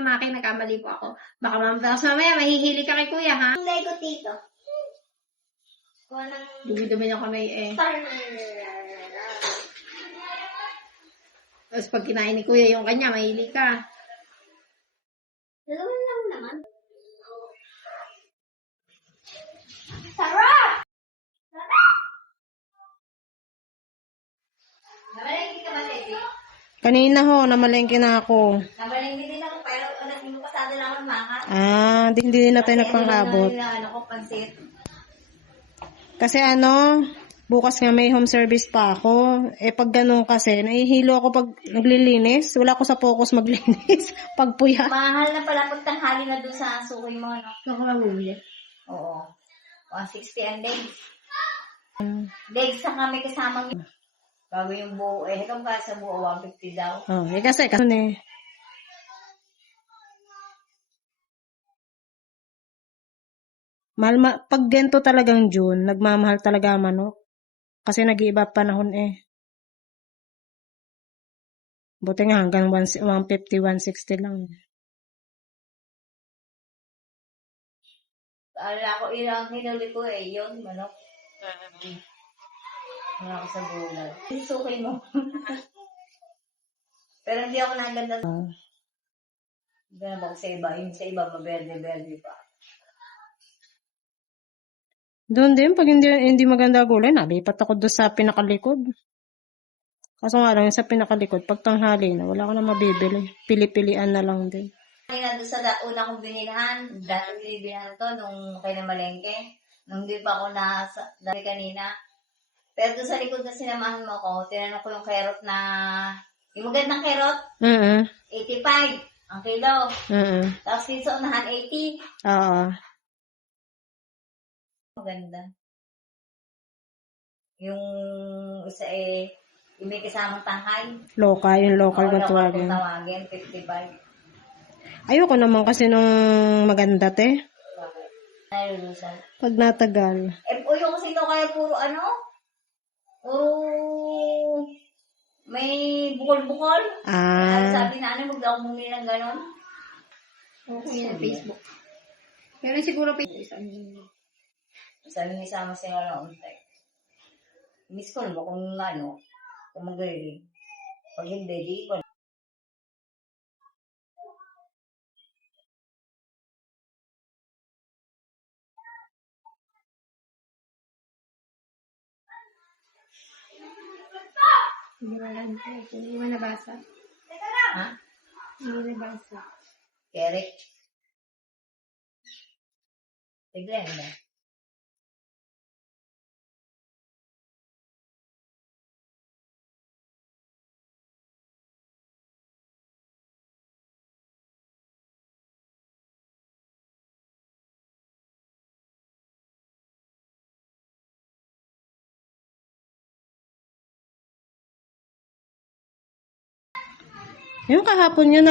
Kuya Maki, nagkamali po ako. Baka mamaya mahihili ka kay Kuya, ha? Ang lay ko dito. Kuha ng... Dumi-dumi ng kamay eh. Tapos pag kinain ni Kuya yung kanya, mahihili ka. Dalawa lang naman. Sarap! Sarap! Namalengke ka ba, Teddy? Kanina ho, namalengke na ako. Namalengke din ako, pero hindi mo pasado lang ang mga. Hindi na tayo nagpangabot. Ano ko, pansit. Kasi bukas nga may home service pa ako. Pag ganun kasi, nahihilo ako pag naglilinis. Wala ako sa focus maglinis. Pag puya. Mahal na pala pag tanghali na doon sa sukoy mo, no? Ikaw ko lang bumili. Oo. 160 ang legs. Legs na kami kasamang bago yung buo. Hanggang ba sa buo, 150 daw. Kasi pag gento talagang June, nagmamahal talaga ang manok. Kasi nag-iiba panahon eh. Buti nga hanggang 150, 160 lang. Ala ko, ilang hinuli ko eh, yun, manok. Wala ko sa bulan. Sukay mo. Pero hindi ako naganda. Ganun ba sa iba? Yung sa iba, maberde-berde pa. Doon din, pag hindi maganda gulay, nalipat ako doon sa pinakalikod. Kaso nga lang, sa pinakalikod, pag tanghali na, wala ko na mabibili. Pili-pilian na lang din. Kanina doon sa una kong binilhan, dahil binilhan to nung kay na malengke. Nung di pa ako dahil kanina. Pero doon sa likod na sinamahan mo ko, tinanong ko yung carrot na, yung magandang carrot, 85 ang kilo. Tapos dito sa unahan, 80. Oo. Maganda. Yung isa yung may kasamang tanghay. Yung local na Local tawagin. kung tawagin, 55. Ayoko naman kasi nung maganda, te. Nalulusan. Pag natagal. Yung kasi ito kaya puro may bukol-bukol. Sabi na wag daw bumili ng ganon. Okay na Facebook. Pero siguro Sabi ni Sama siya nga untay. Miss ko ba kung kung magaling. Pag hindi, di ko. Hindi mo nabasa. Ha? Hindi nabasa. Kerek. Tiglan ba? Yung kahapon yun,